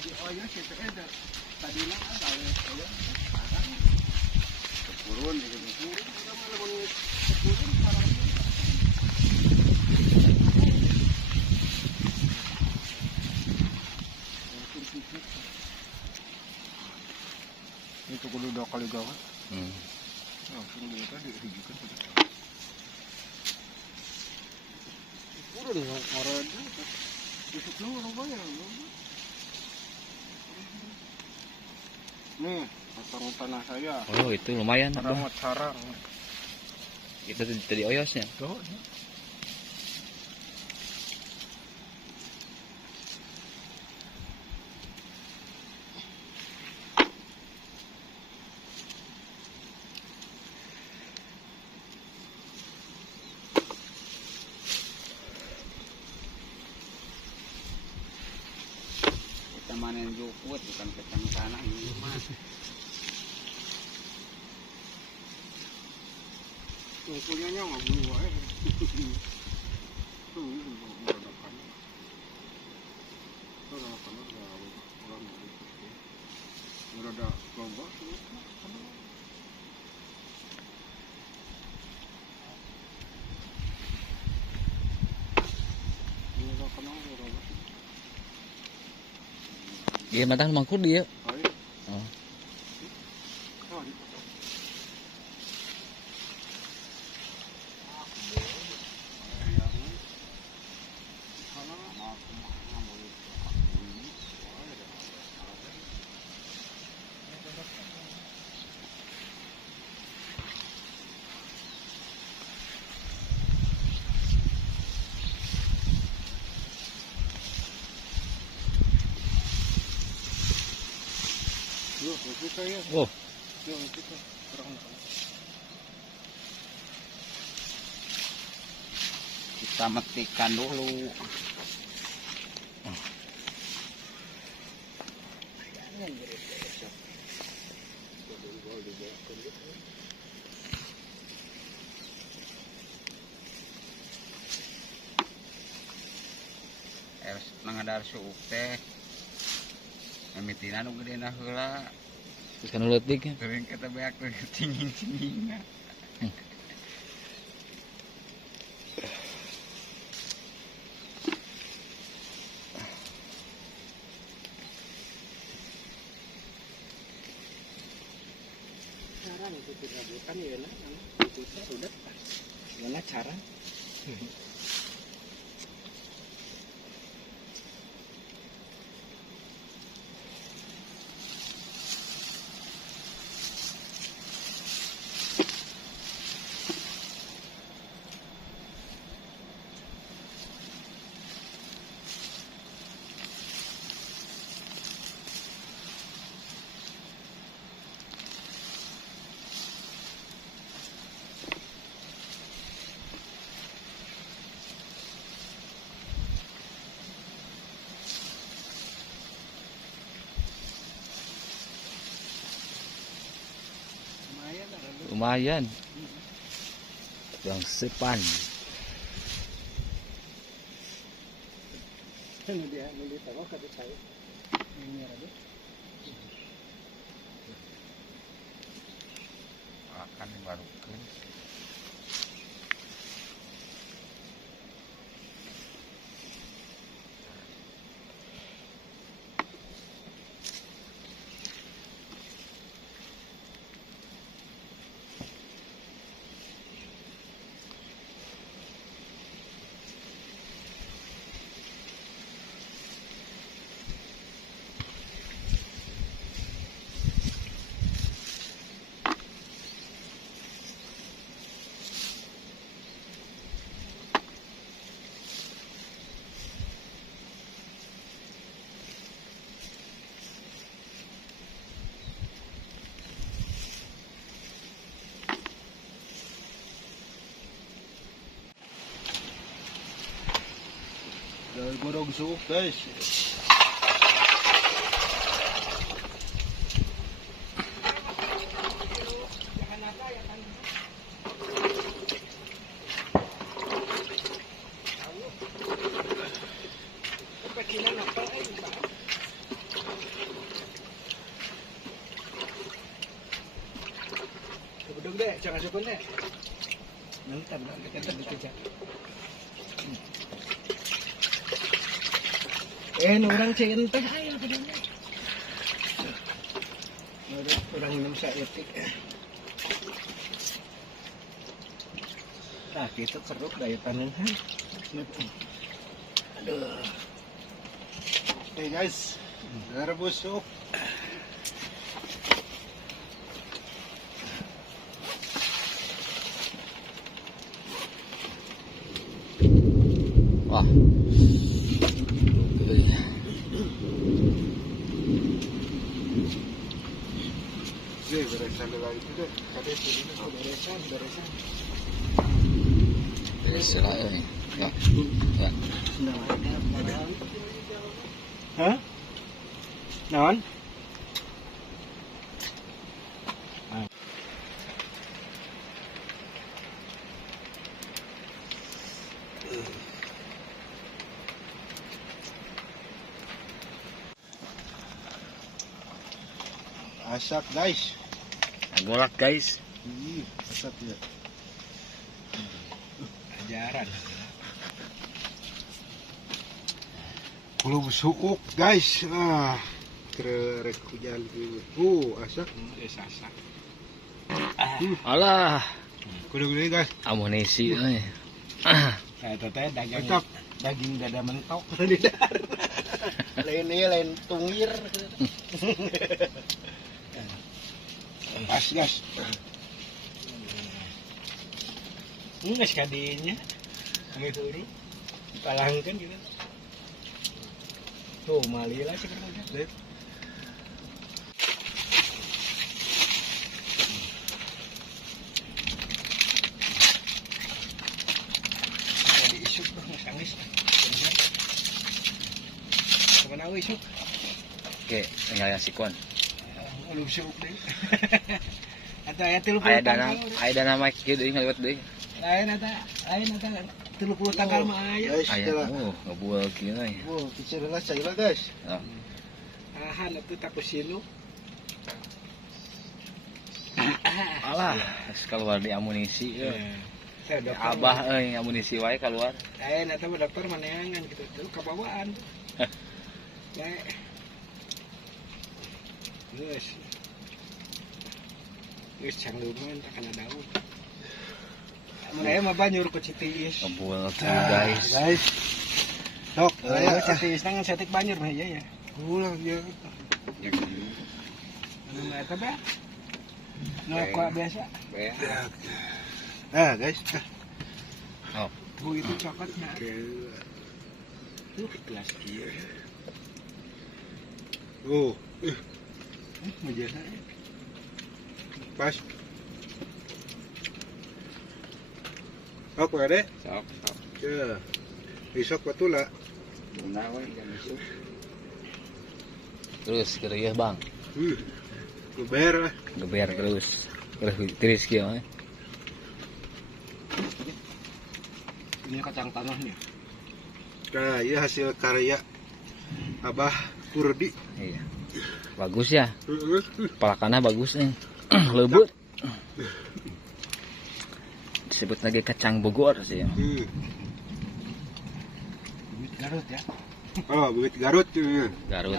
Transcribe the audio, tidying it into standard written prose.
Jadi oyos itu ada tadi lah ada oyos ada kepurun gitu kepurun udah malah mau kepurun parah itu kudu 2 kali gawat langsung dia tadi dihijikan kepurun orang itu lu rupanya nih potong tanah saya. Oh itu lumayan. Ramot sarang. Itu tadi oyosnya. Tuh. Kita manen jukut bukan kecang tanah ini mas. Punyanya nggak bunuh aja. Tuh ini beradakan. Beradakan ada orang berada kelompok. Ini dah kenal berapa? Dia matang mangkuk dia. Oh. Oh. Kita metikan dulu. Nangadar suuk teh. Mimitina nu gedena heula. Terus kan leutik. Sering kita beak teh cinging-cingingna. Carang itu dirabukan ya nah, itu udah mana carang. Lumayan. Yang sepan. Ini dia tahu kata saya. Ini ada. Akan dibarukan. Gorong suuk guys. deh, jangan sukun deh. Nanti kita dikejar. Orang cian teh ayo ke dalam. Orang minum saetik. Nah, kita keruk daya tanengan. Aduh. Hey guys, rebus. Wah. Beresan lagi itu deh. Kade itu beresan. Beres lah ini. Ya. Ya. Hah? Naon? Asak guys. Golak guys. Asak ya. Ajaran. Kulo suuk guys. Kerek hujan gitu. Asak. Asak. Alah, Kulo gede guys. amunisi euy. Saya teteh daging dada mentok. Lain tungir. Pas gas. Nges kadinya. Kami turu. Palangkan gitu. Tuh malila sih kan udah. Jadi isuk tuh ngesangis. Kemana isuk? Oke, tinggal yang sikon. Lu isuk deh. Atau ayat 30 Aya tanggal. dana mic kieu deui ngaliwat deui. Ayat 30 tanggal mah aya. Aya ngebual kieu euy. Oh, kecil lah saya lah guys. Oh. Ahan itu takut sinu. Alah, geus keluar di amunisi euy. Saya Abah euy amunisi wae keluar. Nata dokter maneangan gitu. Itu kabawaan. Bae. Geus canggungan tak kana daun. Mun mah banjur ku Citiis. Ngebual kieu guys. Guys. Sok, ayo Citiis nang setik banjur mah ya. Ulah ya. Nah, eta ba? Nah, kok biasa. Guys. Oh, Bu itu coklatnya. Tuh kelas kieu. Oh, majana. Pas. Sok ade? Sok. Ya. Isok patula. Benawan kan isok. terus keureuyeuh Bang. Geber lah. Geber terus. Terus tiris kieu mah. Ini kacang tanahnya. Nah, ini hasil karya Abah Kurdi. Iya. Bagus ya. Palakana bagus nih. Lembut. Disebut lagi kacang Bogor sih ya. Bibit Garut ya. Oh, bibit Garut. Garut.